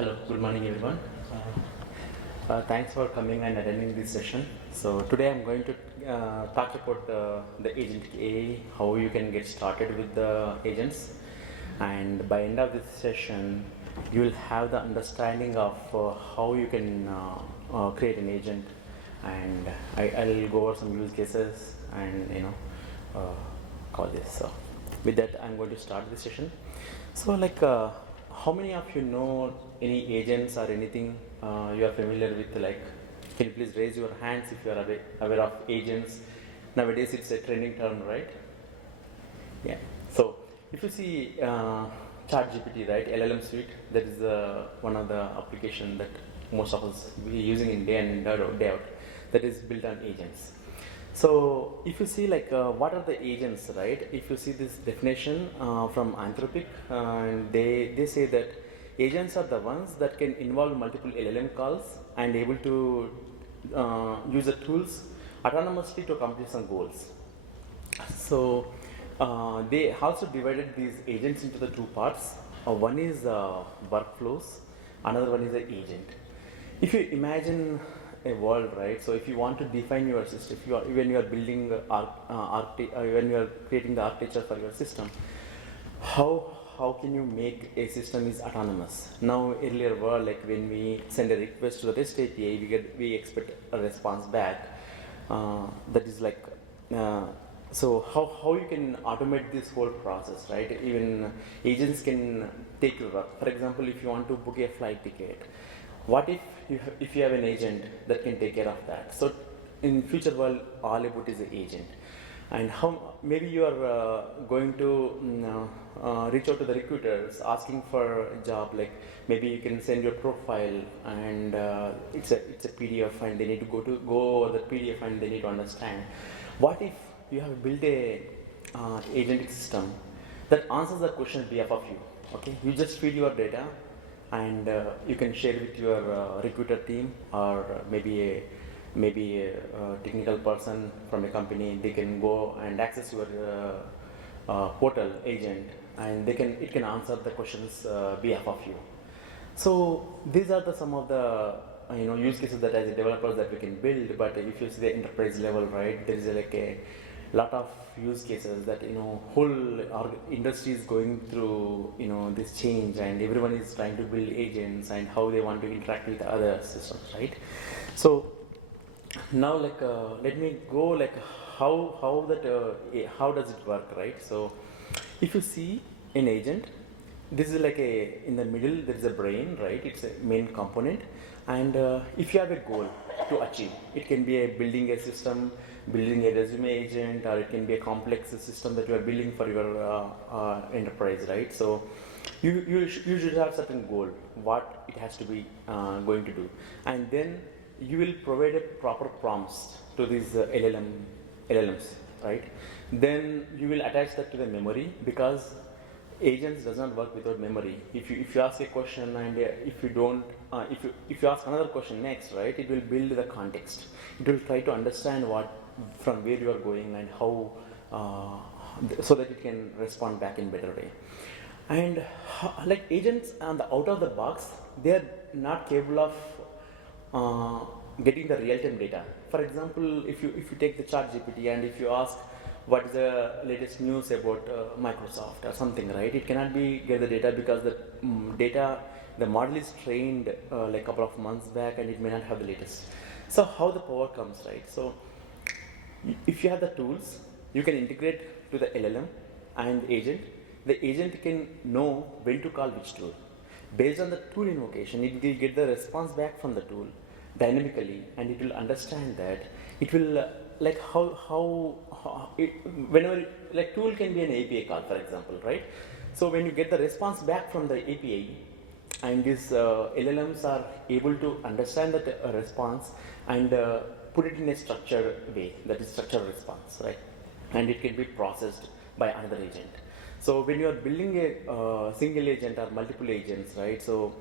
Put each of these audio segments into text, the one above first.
Hello, good morning everyone. Thanks for coming and attending this session. So today I'm going to talk about the agent AI, how you can get started with the agents, and by end of this session you will have the understanding of how you can create an agent, and I'll go over some use cases and call this. So with that I'm going to start this session. So how many of you know any agents or anything you are familiar with? Like, can you please raise your hands if you are aware of agents? Nowadays it's a trending term, right? Yeah. So if you see ChatGPT, right, LLM suite, that is one of the application that most of us we using in day in day out, that is built on agents. So if you see what are the agents, right? If you see this definition from Anthropic, and they say that agents are the ones that can involve multiple LLM calls and able to use the tools autonomously to accomplish some goals. So they also divided these agents into the two parts. One is workflows, another one is the agent. If you imagine a world, right? So if you want to define your system, if you are, when you are building when you are creating the architecture for your system, how can you make a system is autonomous? Now earlier world, like when we send a request to the REST API, we expect a response back. That is like so how you can automate this whole process, right? Even agents can take your work. For example, if you want to book a flight ticket, what if you have an agent that can take care of that? So in future world, all about is the agent. And how maybe you are going to reach out to the recruiters asking for a job, like maybe you can send your profile and it's a PDF and they need to go over the PDF and they need to understand. What if you have built a agentic system that answers the question on behalf of you? Okay, you just feed your data and you can share with your recruiter team, or maybe a technical person from a company. They can go and access your portal agent, and it can answer the questions behalf of you. So these are some of the use cases that as a developers that we can build. But if you see the enterprise level, right, there is like a lot of use cases that whole our industry is going through this change, and everyone is trying to build agents and how they want to interact with other systems, right? So now let me go how does it work, right? So if you see an agent, this is like in the middle there is a brain, right? It's a main component, and if you have a goal to achieve, it can be a building a system, building a resume agent, or it can be a complex system that you are building for your enterprise, right? So you should have certain goal what it has to be going to do, and then you will provide a proper prompts to these LLMs, right? Then you will attach that to the memory, because agents does not work without memory. If you ask a question and if you don't if you ask another question next, right, it will build the context. It will try to understand from where you are going and how so that it can respond back in better way. And like agents on the out of the box, they are not capable of getting the real-time data. For example, if you take the ChatGPT and if you ask what is the latest news about Microsoft or something, right? It cannot get the data, because the model is trained like a couple of months back, and it may not have the latest. So how the power comes, right? So if you have the tools, you can integrate to the LLM and agent. The agent can know when to call which tool. Based on the tool invocation, it will get the response back from the tool dynamically, and it will understand that. It will whenever, like, tool can be an API call, for example, right? So when you get the response back from the API, and these LLMs are able to understand that response and put it in a structured way, that is structured response, right? And it can be processed by another agent. So when you are building a single agent or multiple agents, right? So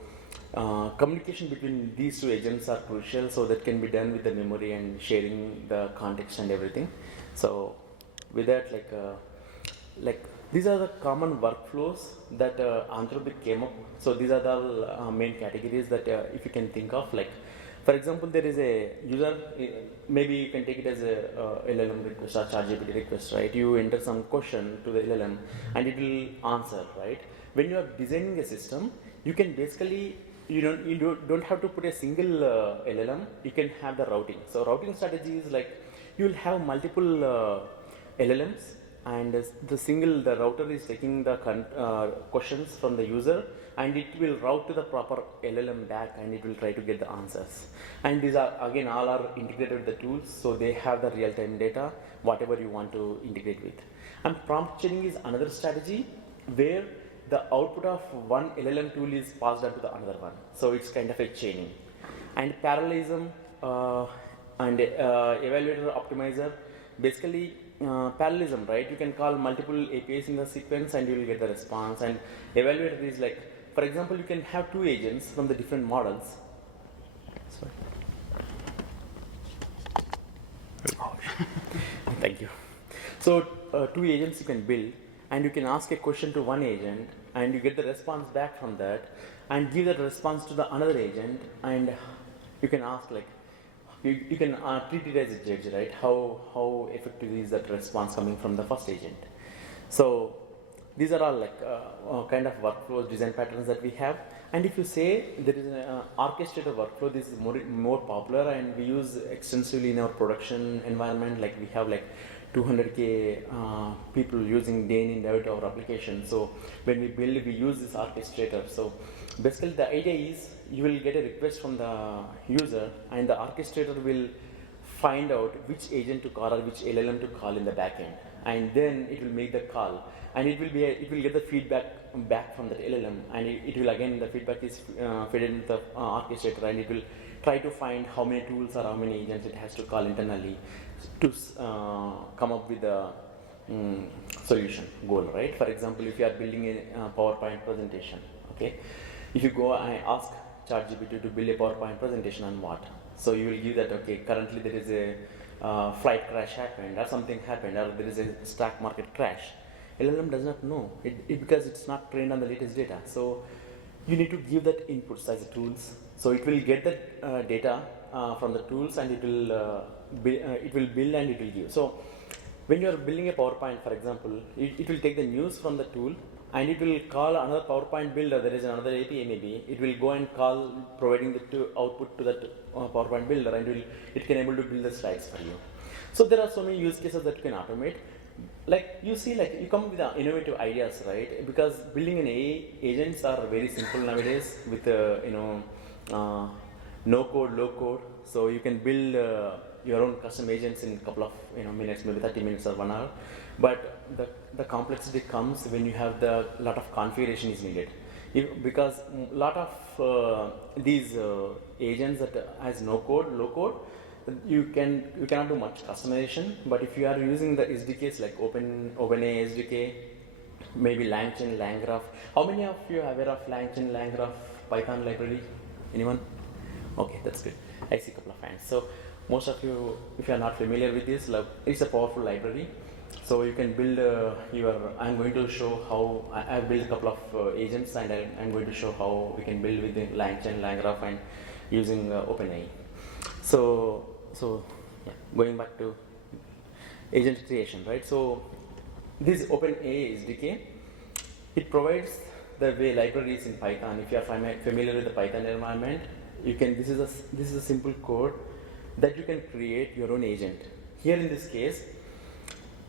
communication between these two agents are crucial, so that can be done with the memory and sharing the context and everything. So with that, These are the common workflows that Anthropic came up. So these are the main categories that if you can think of, like for example, there is a user, maybe you can take it as a LLM request or ChatGPT request, right? You enter some question to the LLM and it will answer, right? When you are designing a system, you can basically you don't have to put a single LLM. You can have the routing. So routing strategy is like you will have multiple LLMs, and the router is taking the questions from the user, and it will route to the proper LLM back, and it will try to get the answers. And these are again all are integrated with the tools, so they have the real-time data whatever you want to integrate with. And prompt chaining is another strategy where the output of one LLM tool is passed on to the another one, so it's kind of a chaining. And parallelism and evaluator optimizer, basically parallelism, right? You can call multiple APIs in the sequence and you will get the response. And evaluator is like, for example, you can have two agents from the different models. Sorry. Oh, thank you. So two agents you can build, and you can ask a question to one agent and you get the response back from that, and give that response to the another agent, and you can ask like, you can treat it as a judge, right? How effective is that response coming from the first agent? So these are all like kind of workflows, design patterns that we have. And if you say there is an orchestrated workflow, this is more popular, and we use extensively in our production environment. Like we have like 200k people using day in day out our application. So when we build, we use this orchestrator. So basically the idea is you will get a request from the user, and the orchestrator will find out which agent to call or which LLM to call in the backend, and then it will make the call, and it will get the feedback back from that LLM, and it will again, the feedback is fed into the orchestrator, and it will try to find how many tools or how many agents it has to call internally to come up with the solution goal, right? For example, if you are building a PowerPoint presentation, okay, if you go and ask ChatGPT to build a PowerPoint presentation on what, so you will give that, okay, currently there is a flight crash happened, or something happened, or there is a stock market crash. LLM does not know it because it's not trained on the latest data. So you need to give that inputs as tools. So it will get the data from the tools, and it will build and it will give. So when you are building a PowerPoint, for example, it will take the news from the tool, and it will call another PowerPoint builder. There is another API maybe. It will go and call, providing the output to that PowerPoint builder, and it can able to build the slides for you. So there are so many use cases that you can automate. Like you see, like you come with innovative ideas, right? Because building an AI agents are very simple nowadays with no code, low code. So you can build your own custom agents in a couple of minutes, maybe 30 minutes or 1 hour. But the complexity comes when you have the lot of configuration is needed. Because a lot of these agents that has no code, low code, you cannot do much customization. But if you are using the SDKs like OpenAI SDK, maybe LangChain, LangGraph. How many of you are aware of LangChain, LangGraph, Python library? Anyone? Okay, that's good. I see a couple of hands. So most of you, if you are not familiar with this, it's a powerful library. So you can build I'm going to show how I built a couple of agents, and I'm going to show how we can build with the LangChain, LangGraph, and using OpenAI. So yeah, going back to agent creation, right? So this OpenAI SDK, it provides the way libraries in Python. If you are familiar with the Python environment, you can. This is a simple code that you can create your own agent. Here in this case,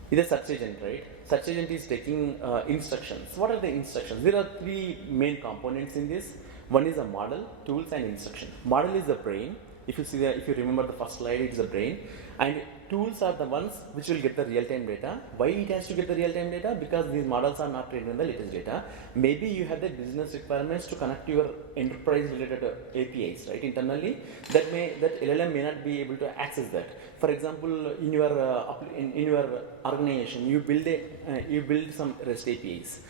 it's a search agent, right? Search agent is taking instructions. What are the instructions? There are three main components in this. One is a model, tools, and instruction. Model is the brain. If you remember the first slide, it's the brain. And tools are the ones which will get the real-time data. Why it has to get the real-time data? Because these models are not trained on the latest data. Maybe you have the business requirements to connect to your enterprise-related APIs, right? Internally, that LLM may not be able to access that. For example, in your organization, you build some REST APIs.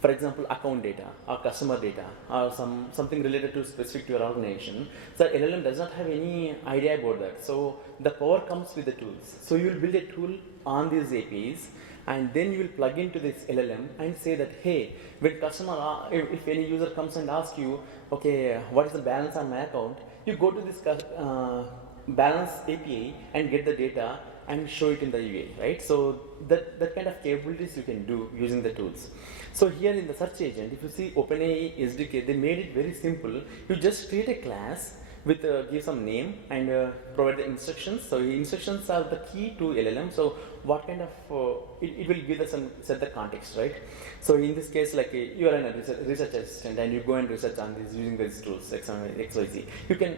For example, account data or customer data or something related to specific to your organization. So LLM does not have any idea about that. So the power comes with the tools. So you will build a tool on these APIs, and then you will plug into this LLM and say that, hey, when customer, if any user comes and asks you, okay, what is the balance on my account, you go to this balance API and get the data and show it in the UA, right? So that kind of capabilities you can do using the tools. So here in the search agent, if you see OpenAI SDK, they made it very simple. You just create a class with give some name and provide the instructions. So the instructions are the key to LLM. So what kind of it will give us some set the context, right? So in this case, like you are a research assistant and you go and research on this using these tools XYZ. You can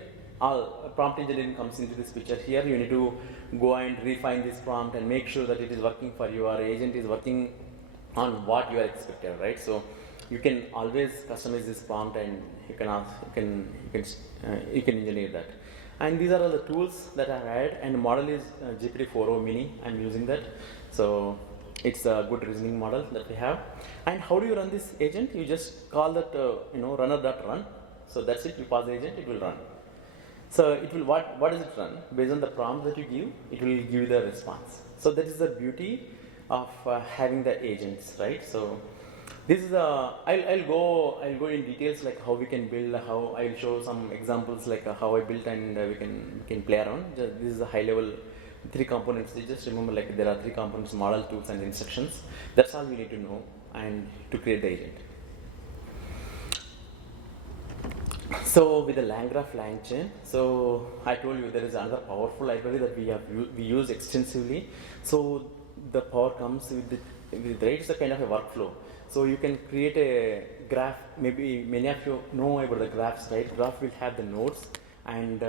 prompt engineering comes into this picture. Here you need to go and refine this prompt and make sure that it is working for you. Our agent is working on what you are expecting, right? So you can always customize this prompt and you can ask, you can engineer that. And these are all the tools that I had, and the model is GPT-4o Mini. I'm using that. So it's a good reasoning model that we have. And how do you run this agent? You just call that runner.run. So that's it. You pass the agent, it will run. So it will what does it run? Based on the prompt that you give, it will give the response. So that is the beauty of having the agents, right? So this is I'll go in details like how we can build, how I'll show some examples like how I built, and we can play around. This is a high level 3 components. You just remember like there are 3 components: model, tools, and instructions. That's all we need to know and to create the agent. So with the LangGraph LangChain, so I told you there is another powerful library that we use extensively. So the power comes with right, it's a kind of a workflow. So you can create a graph. Maybe many of you know about the graphs, right? Graph will have the nodes and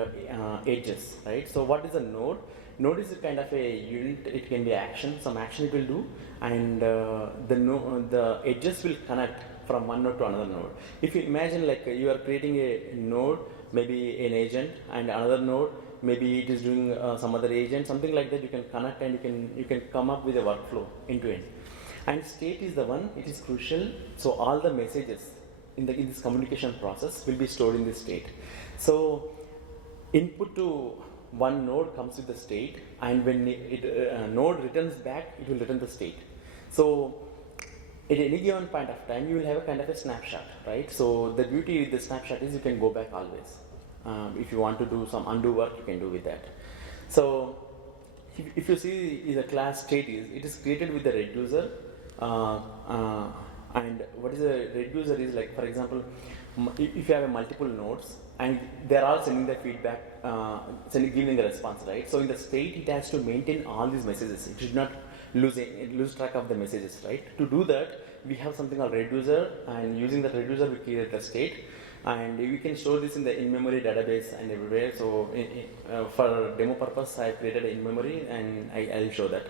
edges, right? So what is a node? Node is a kind of a unit. It can be action. Some action it will do, and the edges will connect from one node to another node. If you imagine like you are creating a node, maybe an agent, and another node, maybe it is doing some other agent, something like that. You can connect and you can come up with a workflow end to end. And state is the one, it is crucial. So all the messages in this communication process will be stored in this state. So input to one node comes with the state, and when node returns back, it will return the state. So at any given point of time, you will have a kind of a snapshot, right? So the beauty with the snapshot is you can go back always. If you want to do some undo work, you can do with that. So if you see the class state it is created with the reducer. And what is a reducer is like, for example, if you have multiple nodes and they are all sending the feedback, giving the response, right? So in the state, it has to maintain all these messages. It should not lose track of the messages, right? To do that, we have something called reducer, and using that reducer, we create the state, and we can store this in the in-memory database and everywhere. So for demo purpose, I created an in-memory, and I'll show that.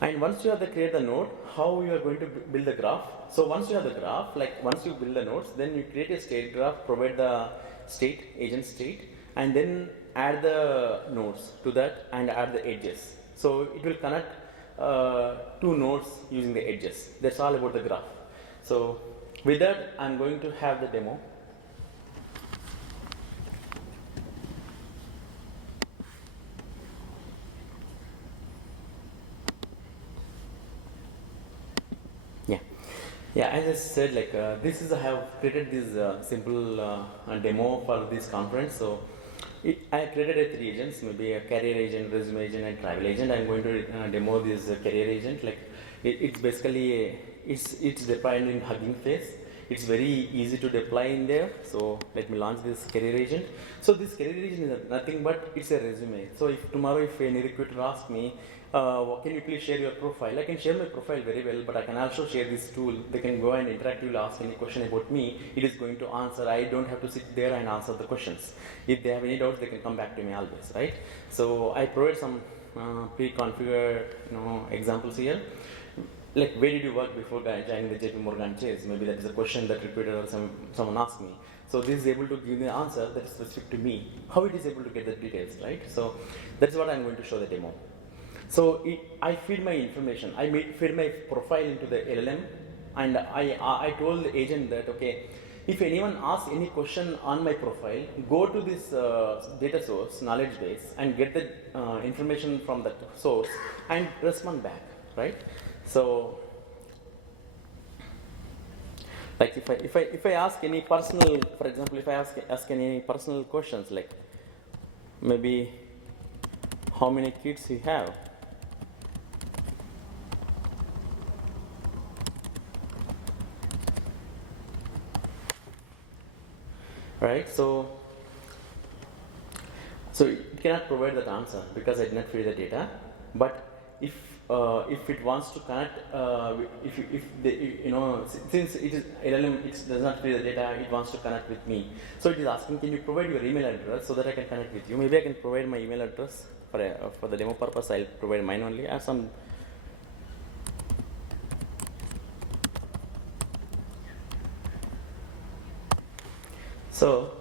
And once you have create the node, how you are going to build the graph. So once you have the graph, like once you build the nodes, then you create a state graph, provide the state, agent state, and then add the nodes to that and add the edges. So it will connect 2 nodes using the edges. That's all about the graph. So with that, I'm going to have the demo. Yeah, as I said, like this is I have created this simple demo for this conference. So I created 3 agents, maybe a career agent, resume agent, and travel agent. I'm going to demo this career agent. Like it's basically it's deployed in Hugging Face. It's very easy to deploy in there. So let me launch this career agent. So this career agent is nothing but it's a resume. So if tomorrow if any recruiter asks me, can you please share your profile? I can share my profile very well, but I can also share this tool. They can go and interactively ask any question about me. It is going to answer. I don't have to sit there and answer the questions. If they have any doubts, they can come back to me always, right? So I provide some pre-configured examples here. Like, where did you work before joining the JP Morgan Chase? Maybe that is a question that recruiter or someone asked me. So this is able to give me the answer that is specific to me. How it is able to get the details, right? So that's what I'm going to show the demo. So I feed my information. I feed my profile into the LLM, and I told the agent that, okay, if anyone asks any question on my profile, go to this data source, knowledge base, and get the information from that source and respond back, right? So, like if I ask any personal, for example, if I ask any personal questions, like maybe how many kids you have, right? So it cannot provide that answer because I did not feed the data. But if it wants to connect, if the, you know, since it is LLM, it does not feed the data, it wants to connect with me. So it is asking, can you provide your email address so that I can connect with you? Maybe I can provide my email address for the demo purpose. I'll provide mine only. I have some. So,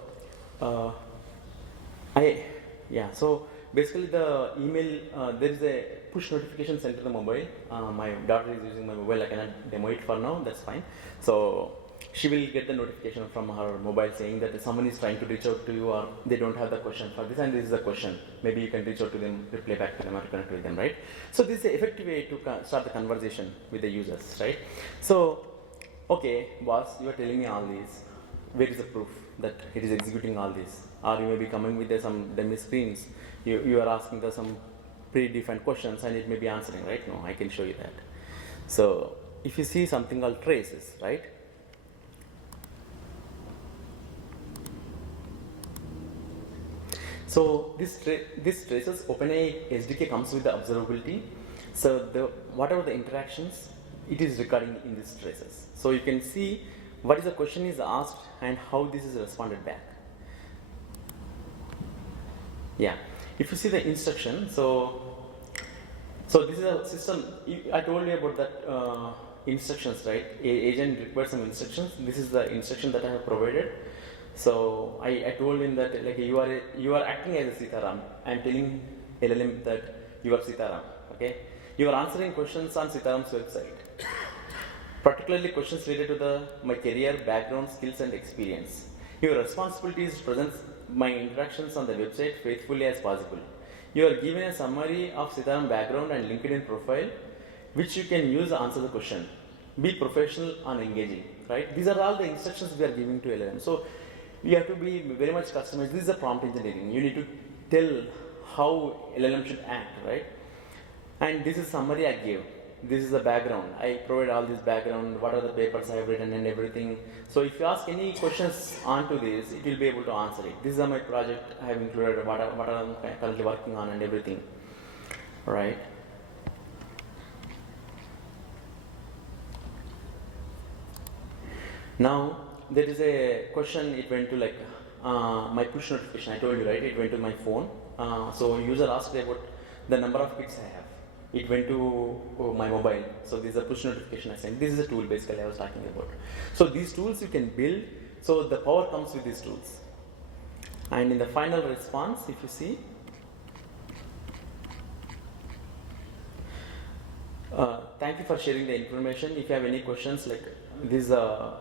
so basically the email, there is a push notification sent to the mobile. My daughter is using my mobile, I cannot demo it for now, that's fine. So she will get the notification from her mobile saying that someone is trying to reach out to you, or they don't have the question for this and this is the question. Maybe you can reach out to them, reply back to them, or connect with them, right? So this is an effective way to start the conversation with the users, right? So, okay, boss, you are telling me all these. Where is the proof that it is executing all this? Or you may be coming with some dummy screens. You are asking some predefined questions and it may be answering, right? No, I can show you that. So if you see something called traces, right? So this traces OpenAI SDK comes with the observability. So whatever the interactions, it is recording in these traces. So you can see what is the question is asked and how this is responded back. Yeah, if you see the instruction, so this is a system. I told you about that instructions, right? Agent requires some instructions. This is the instruction that I have provided. So I told him that like you are acting as a Seetaram. I am telling LLM that you are Seetaram. Okay, you are answering questions on Seetaram's website. Particularly questions related to my career, background, skills and experience. Your responsibility is to present my interactions on the website faithfully as possible. You are given a summary of Seetaram background and LinkedIn profile, which you can use to answer the question. Be professional and engaging, right? These are all the instructions we are giving to LLM. So you have to be very much customized. This is a prompt engineering. You need to tell how LLM should act, right? And this is summary I gave. This is the background. I provide all this background, what are the papers I have written and everything. So if you ask any questions onto this, it will be able to answer it. This is my project. I have included what I'm currently working on and everything. Right. Now there is a question. It went to like my push notification. I told you, right? It went to my phone. So user asked about the number of hits I have. It went to my mobile. So this is a push notification I sent. This is a tool basically I was talking about. So these tools you can build. So the power comes with these tools. And in the final response, if you see, thank you for sharing the information. If you have any questions, like this is a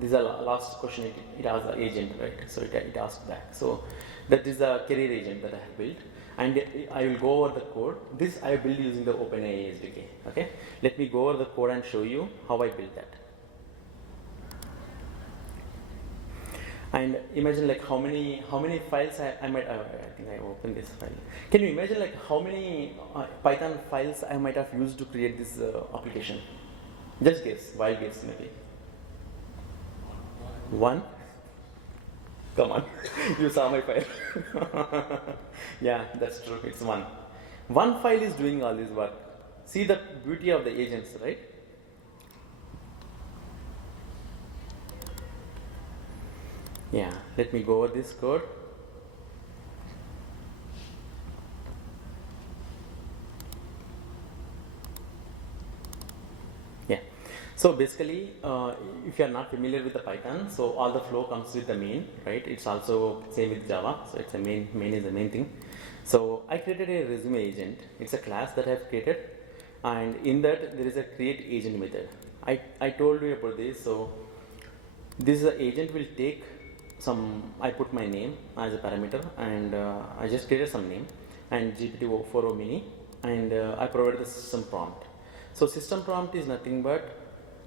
last question. It asks the agent, right? So it asks back. So that is the career agent that I have built. And I will go over the code. This I built using the OpenAI SDK. Okay, let me go over the code and show you how I built that. And imagine like how many files I might. I think I opened this file. Can you imagine like how many Python files I might have used to create this application? Just guess. Wild guess maybe. One. Come on, you saw my file. Yeah, that's true, it's one. One file is doing all this work. See the beauty of the agents, right? Yeah, let me go over this code. Yeah. So basically, if you are not familiar with the Python, so all the flow comes with the main, right? It's also same with Java, so it's a main is the main thing. So I created a resume agent. It's a class that I have created, and in that there is a create agent method. I told you about this. So this agent will take some. I put my name as a parameter, and I just created some name and GPT-4o mini, and I provided the system prompt. So system prompt is nothing but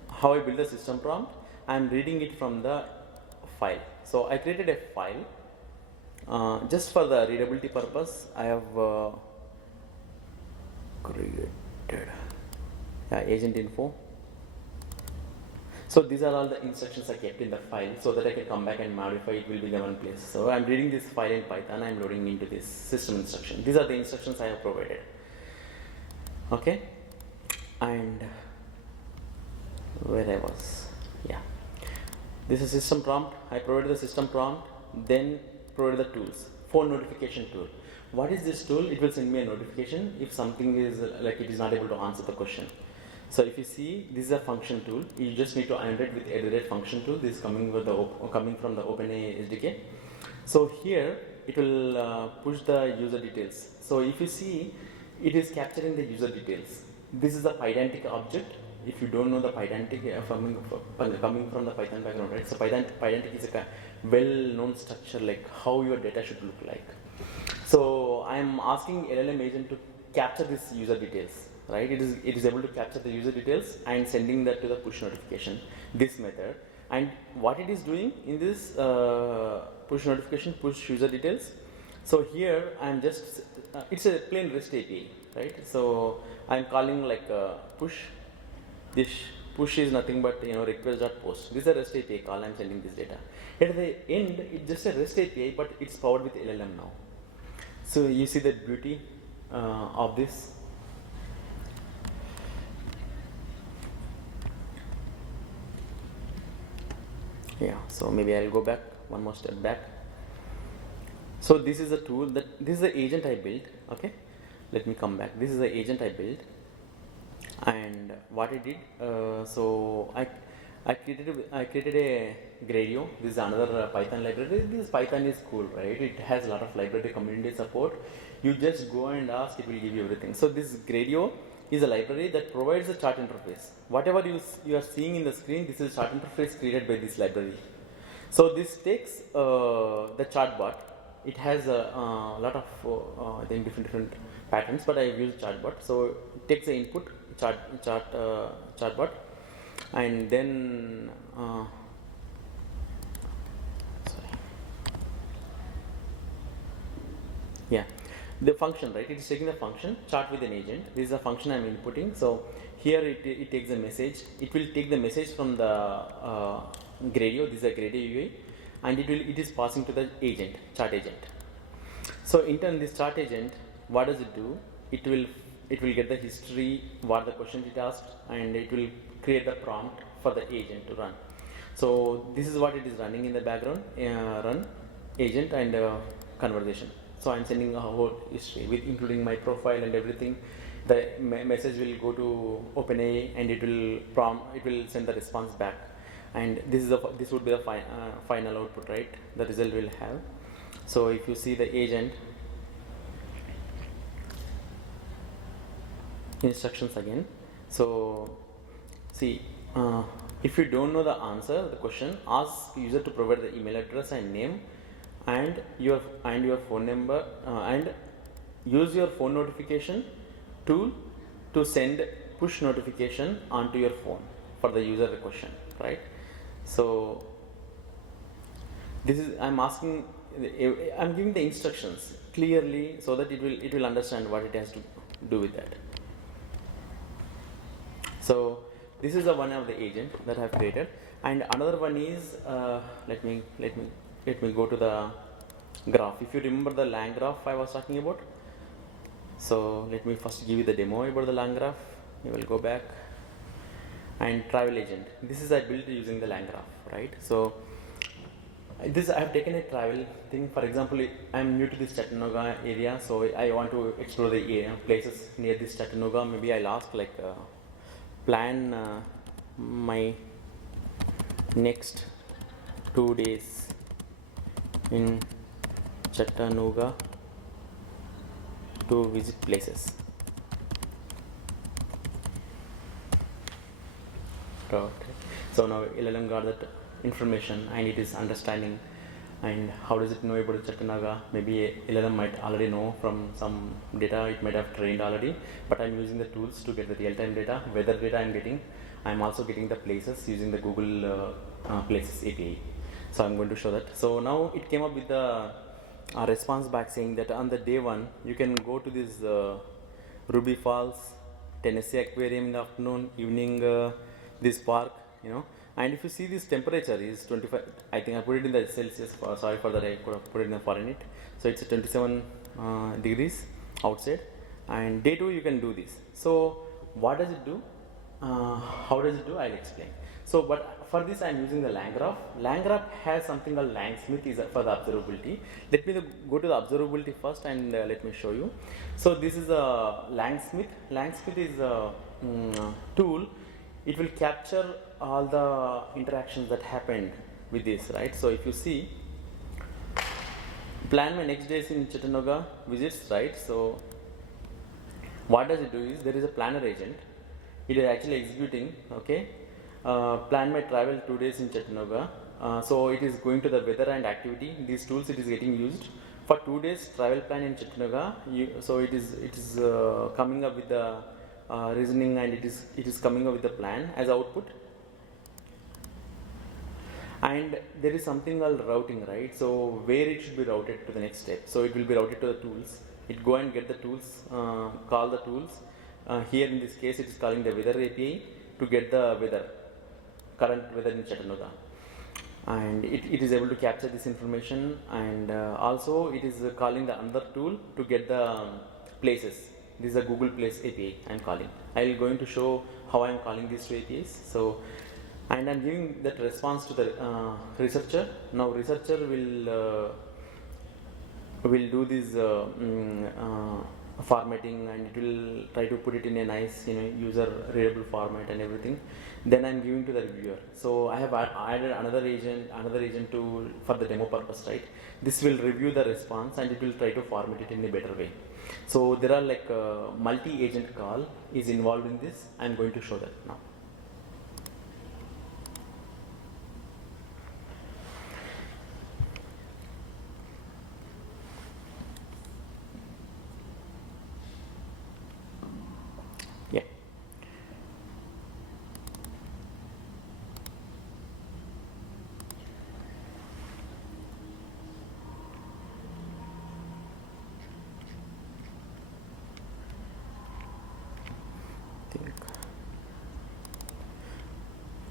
how I build the system prompt. I'm reading it from the file. So I created a file just for the readability purpose. I have created agent info. So these are all the instructions I kept in the file so that I can come back and modify it will be in one place. So I'm reading this file in Python, I'm loading into this system instruction. These are the instructions I have provided. Okay, and where I was, yeah. This is system prompt. I provided the system prompt, then provided the tools. Phone notification tool. What is this tool? It will send me a notification if something is like it is not able to answer the question. So if you see, this is a function tool. You just need to annotate with @ function tool. This is coming from the OpenAI SDK. So here it will push the user details. So if you see, it is capturing the user details. This is the Pydantic object. If you don't know the Pydantic, coming from the Python background, right? So Pydantic is a well-known structure, like how your data should look like. So I'm asking LLM agent to capture this user details. Right, it is able to capture the user details and sending that to the push notification, this method. And what it is doing in this push notification, push user details. So here I'm just it's a plain REST API, right? So I'm calling like push. This push is nothing but request.post. This is a REST API call. I'm sending this data. At the end, it's just a REST API, but it's powered with LLM now. So you see the beauty of this. Yeah, so maybe I'll go back one more step back. So this is a tool this is the agent I built. Okay, let me come back. This is the agent I built, and what I did. So I created a Gradio. This is another Python library. This Python is cool, right? It has a lot of library community support. You just go and ask, it will give you everything. So this Gradio is a library that provides a chart interface. Whatever you are seeing in the screen, this is chart interface created by this library. So this takes the chart bot. It has a lot of I think different patterns, but I have used chart bot. So it takes the input chart bot, and then yeah, the function, right? It is taking the function chart with an agent. This is a function I'm inputting. So here it takes a message. It will take the message from the Gradio. This is a Gradio UI, and it is passing to the agent, chart agent. So in turn, this chart agent, what does it do? It will get the history, what the questions it asked, and it will create the prompt for the agent to run. So this is what it is running in the background, run agent and conversation. So I'm sending a whole history with including my profile and everything. The message will go to OpenAI and it will send the response back. And this would be the final output, right? The result will have. So if you see the agent instructions again. So see, if you don't know the answer, the question, ask user to provide the email address and name and your phone number, and use your phone notification tool to send push notification onto your phone for the user question, right? So this is I'm giving the instructions clearly so that it will understand what it has to do with that. So this is the one of the agent that I have created, and another one is let me go to the graph. If you remember the lang graph I was talking about, so let me first give you the demo about the lang graph. You will go back, and travel agent. This is I built using the lang graph, right? So this I have taken a travel thing. For example, I am new to this Chattanooga area, so I want to explore the places near this Chattanooga. Maybe I'll ask like plan my next 2 days in Chattanooga to visit places. Okay. So now LLM got that information and it is understanding And how does it know about Chattanooga? Maybe LLM might already know from some data, it might have trained already, but I'm using the tools to get the real-time data, weather data I'm getting. I'm also getting the places using the Google Places API. So I'm going to show that. So now it came up with the response back saying that on the day one, you can go to this Ruby Falls, Tennessee Aquarium in the afternoon, evening this park, you know. And if you see this temperature is 25, I think I put it in the Celsius, sorry for that, I could have put it in the Fahrenheit. So it's 27 degrees outside, and day 2 you can do this. So what does it do? How does it do? I'll explain. So, but for this I'm using the Landgraph. Landgraph has something called Langsmith is for the observability. Let me go to the observability first and let me show you. So this is a Langsmith. Langsmith is a tool. It will capture all the interactions that happened with this, right? So if you see, plan my next days in Chattanooga visits, right? So what does it do is there is a planner agent. It is actually executing, okay. Plan my travel 2 days in Chattanooga. So it is going to the weather and activity. These tools it is getting used for 2 days travel plan in Chattanooga. So it is coming up with the reasoning, and it is coming up with the plan as output. And there is something called routing, right? So where it should be routed to the next step. So it will be routed to the tools. It go and get the tools, call the tools. Here in this case, it is calling the weather API to get the weather, current weather in Chattanooga. And it is able to capture this information, and also it is calling the another tool to get the places. This is a Google Place API I am calling. I will going to show how I am calling these two APIs. So, and I am giving that response to the researcher. Now researcher will do this formatting, and it will try to put it in a nice, user readable format and everything. Then I'm giving to the reviewer. So I have added another agent to for the demo purpose, right? This will review the response and it will try to format it in a better way. So there are like multi-agent call is involved in this. I'm going to show that now.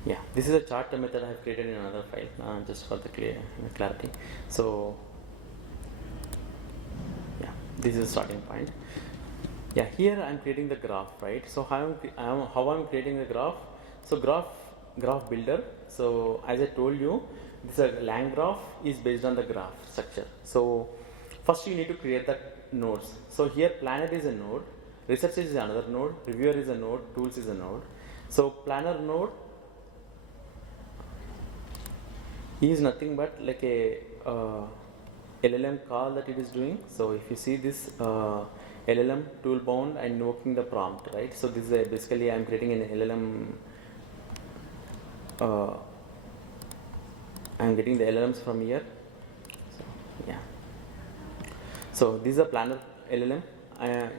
Yeah, this is a chart method I have created in another file, just for the clarity. So yeah, this is a starting point. Yeah, here I am creating the graph, right? So how I'm creating the graph? So graph builder. So as I told you, this lang graph is based on the graph structure. So first you need to create the nodes. So here planner is a node, researcher is another node, reviewer is a node, tools is a node. So planner node is nothing but like a LLM call that it is doing. So if you see this LLM tool bound and invoking the prompt, right? So this is basically I am creating an LLM. I am getting the LLMs from here. So yeah. So this is a planner LLM.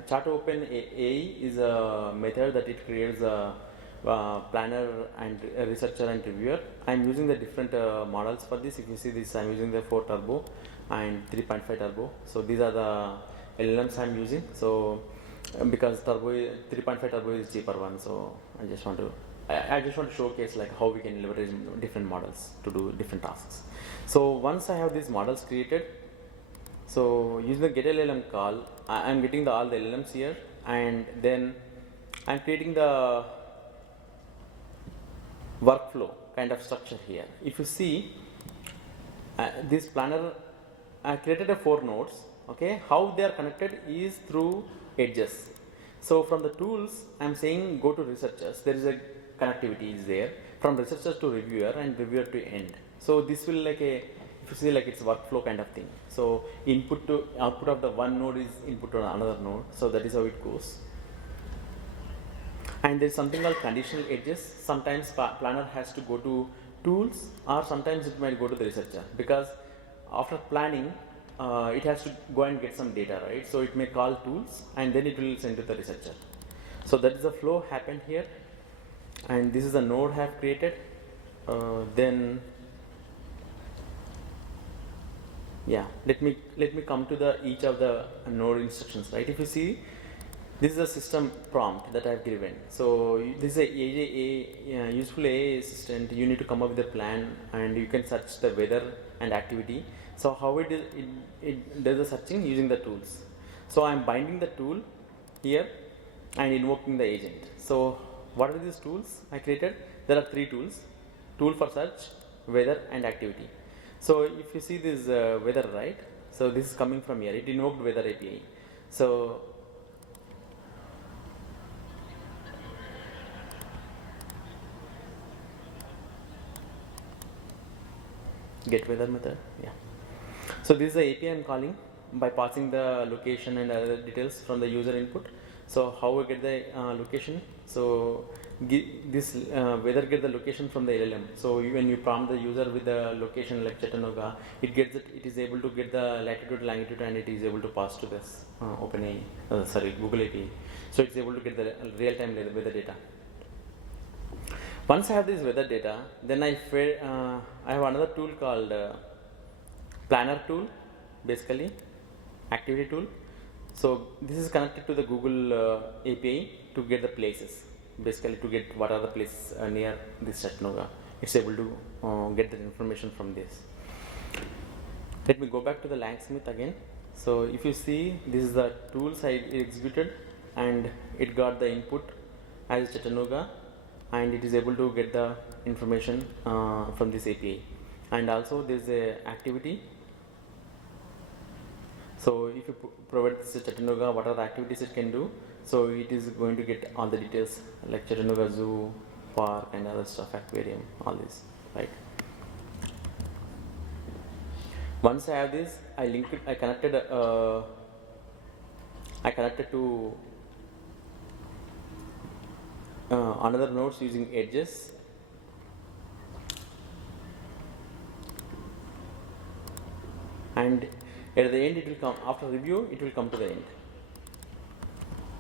Chart open AI is a method that it creates a planner and researcher and reviewer. I am using the different models for this. If you see this, I am using the 4 turbo and 3.5 turbo. So these are the LLMs I am using. So because 3.5 turbo is cheaper one, so I just want to showcase like how we can leverage different models to do different tasks. So once I have these models created, so using the get LLM call, I am getting all the LLMs here, and then I am creating the workflow kind of structure here. If you see this planner, I created 4 nodes. Okay, how they are connected is through edges. So from the tools, I am saying go to researchers. There is a connectivity is there from researchers to reviewer and reviewer to end. So this will like if you see like it's workflow kind of thing. So input to output of the one node is input to another node. So that is how it goes. And there is something called conditional edges. Sometimes planner has to go to tools, or sometimes it might go to the researcher, because after planning, it has to go and get some data, right? So it may call tools and then it will send to the researcher. So that is the flow happened here, and this is a node I have created. Then yeah, let me come to the each of the node instructions, right? If you see, this is a system prompt that I have given. So this is a useful AI assistant. You need to come up with a plan, and you can search the weather and activity. So how it does the searching using the tools. So I am binding the tool here and invoking the agent. So what are these tools I created? There are 3 tools: tool for search, weather, and activity. So if you see this weather, right? So this is coming from here. It invoked weather API. So get weather method, yeah. So this is the API I'm calling by passing the location and other details from the user input. So how we get the location? So this weather get the location from the LLM. So when you prompt the user with the location like Chattanooga, it gets it. It is able to get the latitude, longitude, and it is able to pass to this Google API. So it's able to get the real-time weather data. Once I have this weather data, then I have another tool called planner tool, basically activity tool. So this is connected to the Google API to get the places, basically to get what are the places near this Chattanooga. It's able to get the information from this. Let me go back to the Langsmith again. So if you see, this is the tools I executed, and it got the input as Chattanooga, and it is able to get the information from this API. And also there is a activity. So if you provide this Chattanooga, what are the activities it can do? So it is going to get all the details like Chattanooga Zoo, Park, and other stuff, aquarium, all this, right? Once I have this, I connected to another nodes using edges, and at the end it will come after review. It will come to the end.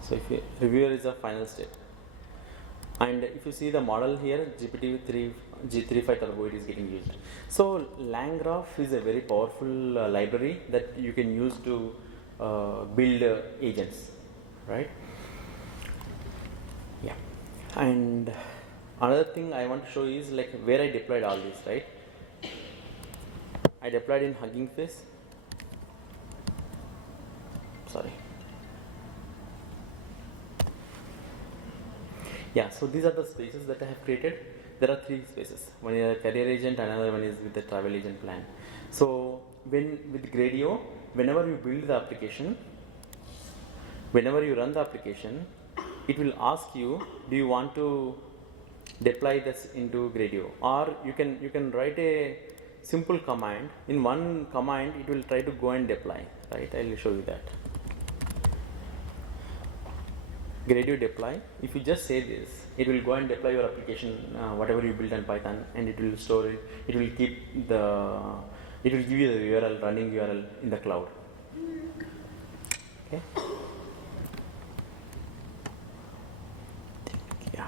So if reviewer is the final step, and if you see the model here, GPT-3 Turbo, it is getting used. So LangGraph is a very powerful library that you can use to build agents, right? Yeah. And another thing I want to show is like where I deployed all this, right? I deployed in Hugging Face. Sorry. Yeah, so these are the spaces that I have created. There are 3 spaces. One is a career agent, another one is with the travel agent plan. So with Gradio, whenever you build the application, whenever you run the application, it will ask you, do you want to deploy this into Gradio? Or you can write a simple command. In one command, it will try to go and deploy, right? I will show you that. Gradio deploy. If you just say this, it will go and deploy your application, whatever you built in Python, and it will store it. It will keep it will give you the URL, running URL in the cloud. Okay. Yeah.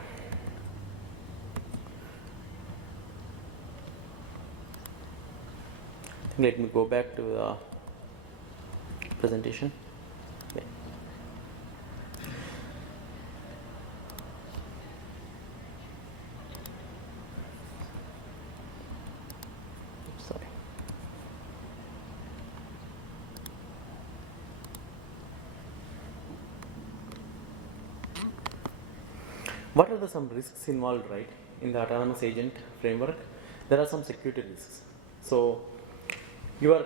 Let me go back to the presentation. What are some risks involved, right? In the autonomous agent framework, there are some security risks. So you are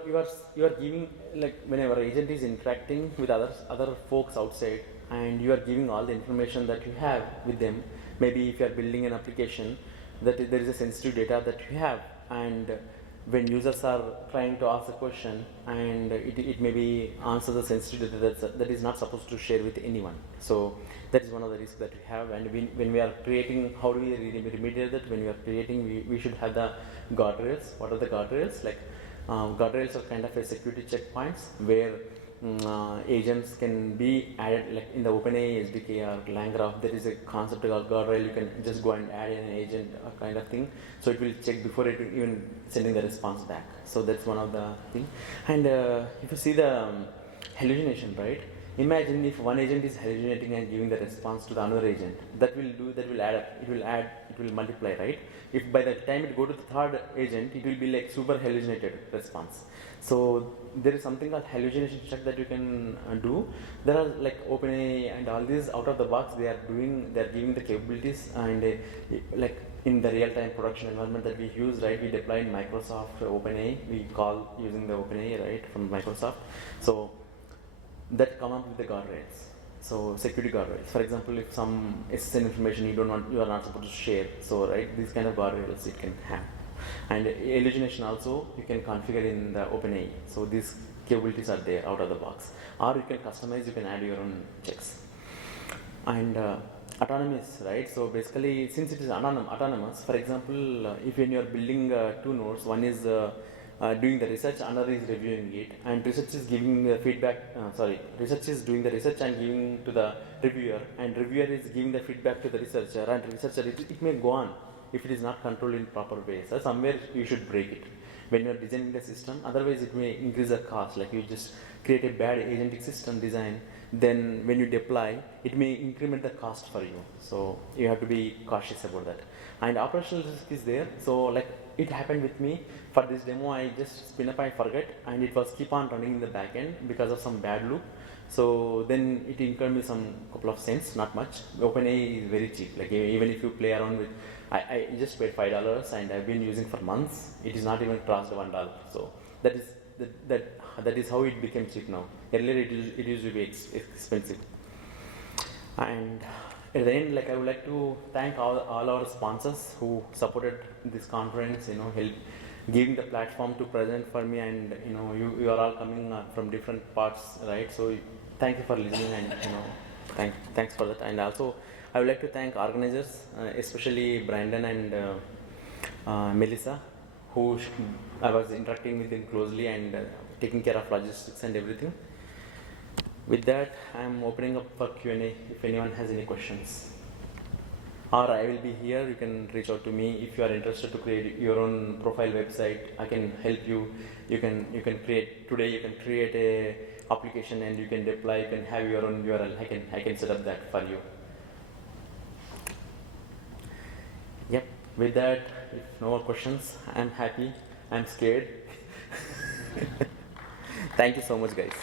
giving, like whenever agent is interacting with other folks outside, and you are giving all the information that you have with them. Maybe if you are building an application, that there is a sensitive data that you have, and when users are trying to ask a question, and it maybe answer the sensitive data that is not supposed to share with anyone. So that is one of the risks that we have. And when we are creating, how do we remediate that? When we are creating, we should have the guardrails. What are the guardrails? Like Guardrails are kind of a security checkpoints where agents can be added, like in the OpenAI SDK or LangGraph. There is a concept called guardrail. You can just go and add an agent kind of thing, so it will check before it even sending the response back. So that's one of the thing. And if you see the hallucination, right? Imagine if one agent is hallucinating and giving the response to the another agent, that will add up, it will multiply, right? If by the time it go to the third agent, it will be like super hallucinated response. So there is something called hallucination check that you can do. There are like OpenAI and all these out of the box, they are giving the capabilities, and like in the real-time production environment that we use, right? We deploy in Microsoft OpenAI, we call using the OpenAI, right, from Microsoft. So that come up with the guardrails. So security guardrails. For example, if some SSN information you are not supposed to share. So right, these kind of guardrails it can have. And hallucination also you can configure in the OpenAI. So these capabilities are there out of the box. Or you can customize, you can add your own checks. And autonomous, right? So basically, since it is autonomous, for example, if when you are building two nodes, one is doing the research, another is reviewing it, and research is giving the feedback. Research is doing the research and giving to the reviewer, and reviewer is giving the feedback to the researcher, and researcher it may go on if it is not controlled in proper way. So somewhere you should break it when you are designing the system. Otherwise, it may increase the cost. Like you just create a bad agentic system design, then when you deploy, it may increment the cost for you. So you have to be cautious about that. And operational risk is there. So like it happened with me for this demo. I just spin up, I forget, and it was keep on running in the backend because of some bad loop. So then it incurred me some couple of cents, not much. OpenAI is very cheap. Like even if you play around with, I just paid $5 and I've been using for months. It is not even crossed $1. So that is how it became cheap now. Earlier it used to be expensive. And at the end, like I would like to thank all our sponsors who supported this conference, help giving the platform to present for me, and you are all coming from different parts, right? So thank you for listening, and thanks for that. And also I would like to thank organizers, especially Brandon and Melissa, who I was interacting with them closely and taking care of logistics and everything. With that, I am opening up for Q&A if anyone has any questions. Or I will be here, you can reach out to me if you are interested to create your own profile website. I can help you. You can create, today you can create a application and you can deploy, you can have your own URL. I can set up that for you. Yep, with that, if no more questions, I'm happy, I'm scared. Thank you so much, guys.